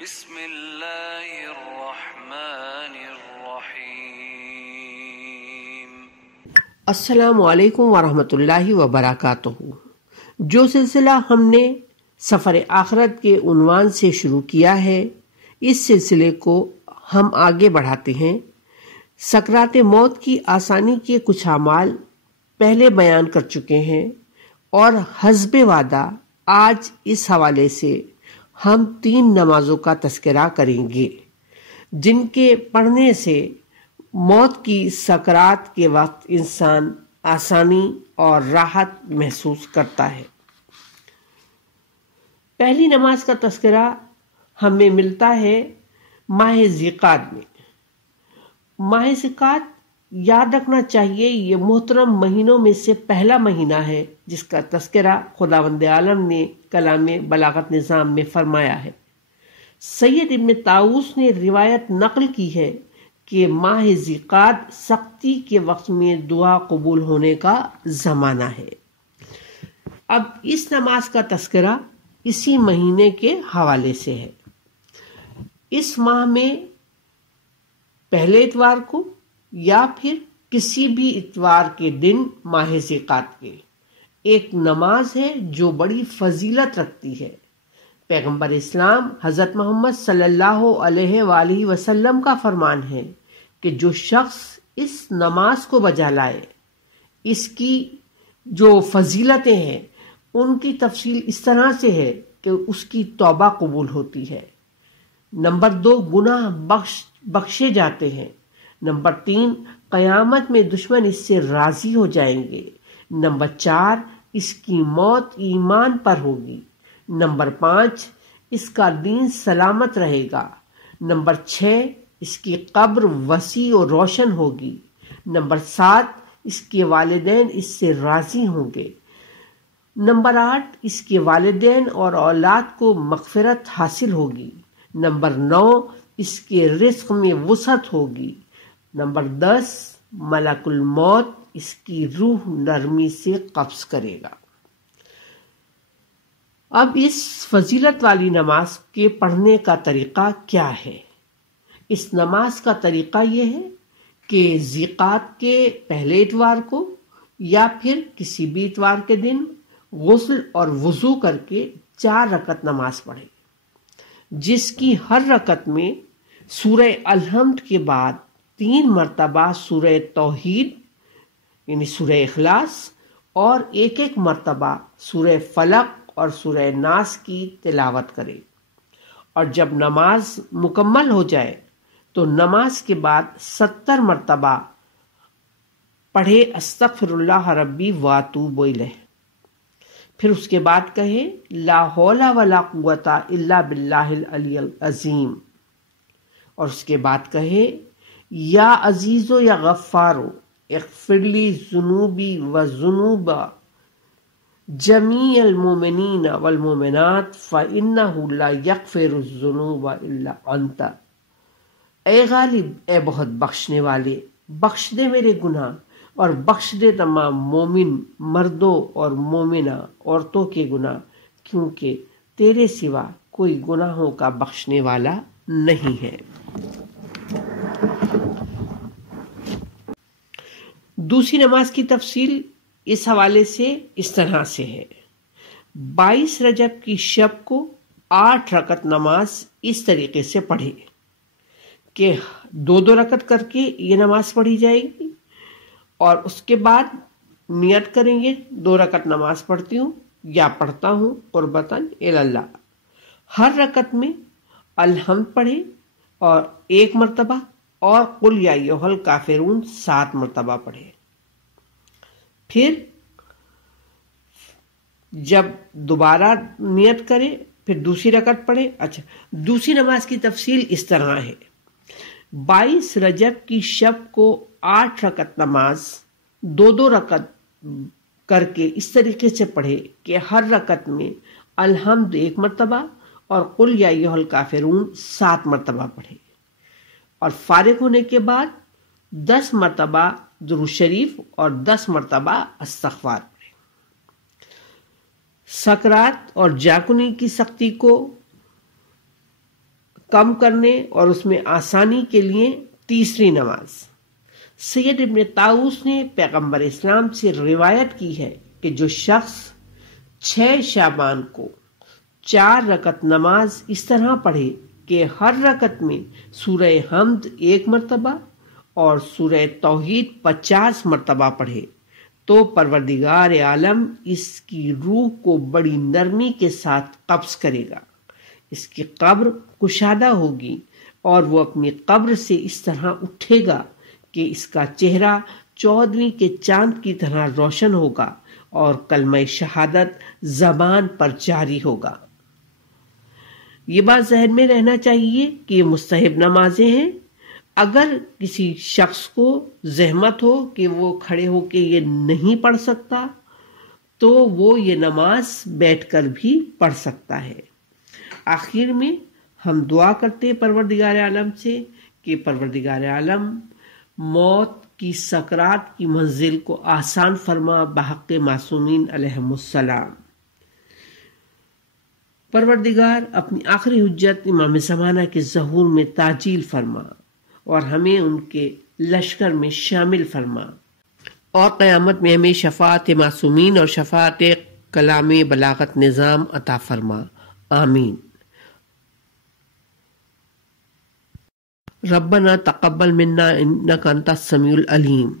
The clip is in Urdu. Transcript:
بسم اللہ الرحمن الرحیم۔ السلام علیکم ورحمۃ اللہ وبرکاتہ۔ جو سلسلہ ہم نے سفر آخرت کے عنوان سے شروع کیا ہے، اس سلسلے کو ہم آگے بڑھاتے ہیں۔ سکرات موت کی آسانی کے کچھ اعمال پہلے بیان کر چکے ہیں، اور حسب وعدہ آج اس حوالے سے ہم 3 نمازوں کا تذکرہ کریں گے جن کے پڑھنے سے موت کی سکرات کے وقت انسان آسانی اور راحت محسوس کرتا ہے۔ پہلی نماز کا تذکرہ ہمیں ملتا ہے ماہ ذی-القعدہ میں۔ ماہ ذی-القعدہ یاد رکھنا چاہیے، یہ محترم مہینوں میں سے پہلا مہینہ ہے جس کا تذکرہ خداوند عالم نے کلام بلاغت نظام میں فرمایا ہے۔ سید ابن طاووس نے روایت نقل کی ہے کہ ماہ ذی-القعدہ سختی کے وقت میں دعا قبول ہونے کا زمانہ ہے۔ اب اس نماز کا تذکرہ اسی مہینے کے حوالے سے ہے۔ اس ماہ میں پہلے اتوار کو یا پھر کسی بھی اتوار کے دن ماہ ذی-القعدہ کے ایک نماز ہے جو بڑی فضیلت رکھتی ہے۔ پیغمبر اسلام حضرت محمد صلی اللہ علیہ وآلہ وسلم کا فرمان ہے کہ جو شخص اس نماز کو بجا لائے، اس کی جو فضیلتیں ہیں ان کی تفصیل اس طرح سے ہے کہ اس کی توبہ قبول ہوتی ہے۔ نمبر 2، گناہ بخشے جاتے ہیں۔ نمبر 3، قیامت میں دشمن اس سے راضی ہو جائیں گے۔ نمبر 4، اس کی موت ایمان پر ہوگی۔ نمبر 5، اس کا دین سلامت رہے گا۔ نمبر 6، اس کی قبر وسیع و روشن ہوگی۔ نمبر 7، اس کے والدین اس سے راضی ہوں گے۔ نمبر 8، اس کے والدین اور اولاد کو مغفرت حاصل ہوگی۔ نمبر 9، اس کے رزق میں وسعت ہوگی۔ نمبر 10، ملک الموت اس کی روح نرمی سے قبض کرے گا۔ اب اس فضیلت والی نماز کے پڑھنے کا طریقہ کیا ہے؟ اس نماز کا طریقہ یہ ہے کہ ذی-القعدہ کے پہلے اتوار کو یا پھر کسی بھی اتوار کے دن غسل اور وضو کر کے 4 رکعت نماز پڑھے، جس کی ہر رکعت میں سورہ الحمد کے بعد 3 مرتبہ سورہ توحید یعنی سورہ اخلاص اور ایک مرتبہ سورہ فلق اور سورہ ناس کی تلاوت کرے، اور جب نماز مکمل ہو جائے تو نماز کے بعد 70 مرتبہ پڑھے استغفر اللہ ربی واتوب الیہ۔ پھر اس کے بعد کہے لا حول ولا قوت الا باللہ العلی العظیم، اور اس کے بعد کہے یا عزیز و یا غفارو اغفر لی ذنوبی و ذنوب جمیع المؤمنین والمؤمنات فإنہ لا یغفر الذنوب الا انت۔ اے غالب، اے بہت بخشنے والے، بخش دے میرے گناہ اور بخش دے تمام مومن مردوں اور مومنہ عورتوں کے گناہ، کیونکہ تیرے سوا کوئی گناہوں کا بخشنے والا نہیں ہے۔ دوسری نماز کی تفصیل اس حوالے سے اس طرح سے ہے۔ 22 رجب کی شب کو 8 رکعت نماز اس طریقے سے پڑھے کہ 2 رکعت کر کے یہ نماز پڑھی جائے گی، اور اس کے بعد نیت کریں گے 2 رکعت نماز پڑھتی ہوں یا پڑھتا ہوں قربتاً اللہ۔ ہر رکعت میں الحمد پڑھے اور 1 مرتبہ، اور قل یا ایھا الکافرون 7 مرتبہ پڑھے۔ پھر جب دوبارہ نیت کرے پھر دوسری رکعت پڑھے۔ اچھا، دوسری نماز کی تفصیل اس طرح ہے۔ 22 رجب کی شب کو 8 رکعت نماز 2 رکعت کر کے اس طریقے سے پڑھے کہ ہر رکعت میں الحمد 1 مرتبہ اور قل یا ایھا الکافرون 7 مرتبہ پڑھے، اور فارغ ہونے کے بعد 10 مرتبہ درود شریف اور 10 مرتبہ استغفار پڑھے۔ سکرات اور جاکنی کی سختی کو کم کرنے اور اس میں آسانی کے لیے تیسری نماز۔ سید ابن طاؤس نے پیغمبر اسلام سے روایت کی ہے کہ جو شخص 6 شعبان کو 4 رکعت نماز اس طرح پڑھے کہ ہر رکعت میں سورہ حمد 1 مرتبہ اور سورہ توحید 50 مرتبہ پڑھے تو پروردگار عالم اس کی روح کو بڑی نرمی کے ساتھ قبض کرے گا، اس کی قبر کشادہ ہوگی اور وہ اپنی قبر سے اس طرح اٹھے گا کہ اس کا چہرہ 14ویں کے چاند کی طرح روشن ہوگا اور کلمہ شہادت زبان پر جاری ہوگا۔ یہ بات ذہن میں رہنا چاہیے کہ یہ مستحب نمازیں ہیں۔ اگر کسی شخص کو زحمت ہو کہ وہ کھڑے ہو کے یہ نہیں پڑھ سکتا تو وہ یہ نماز بیٹھ کر بھی پڑھ سکتا ہے۔ آخر میں ہم دعا کرتے ہیں پروردگار عالم سے کہ پروردگار عالم موت کی سکرات کی منزل کو آسان فرما بحق معصومین علیہم السلام۔ پروردگار اپنی آخری حجت امام زمانہ کے ظہور میں تعجیل فرما اور ہمیں ان کے لشکر میں شامل فرما، اور قیامت میں ہمیں شفاعت معصومین اور شفاعت کلام بلاغت نظام عطا فرما، آمین۔ ربنا تقبل منا انک انت السمیع العلیم۔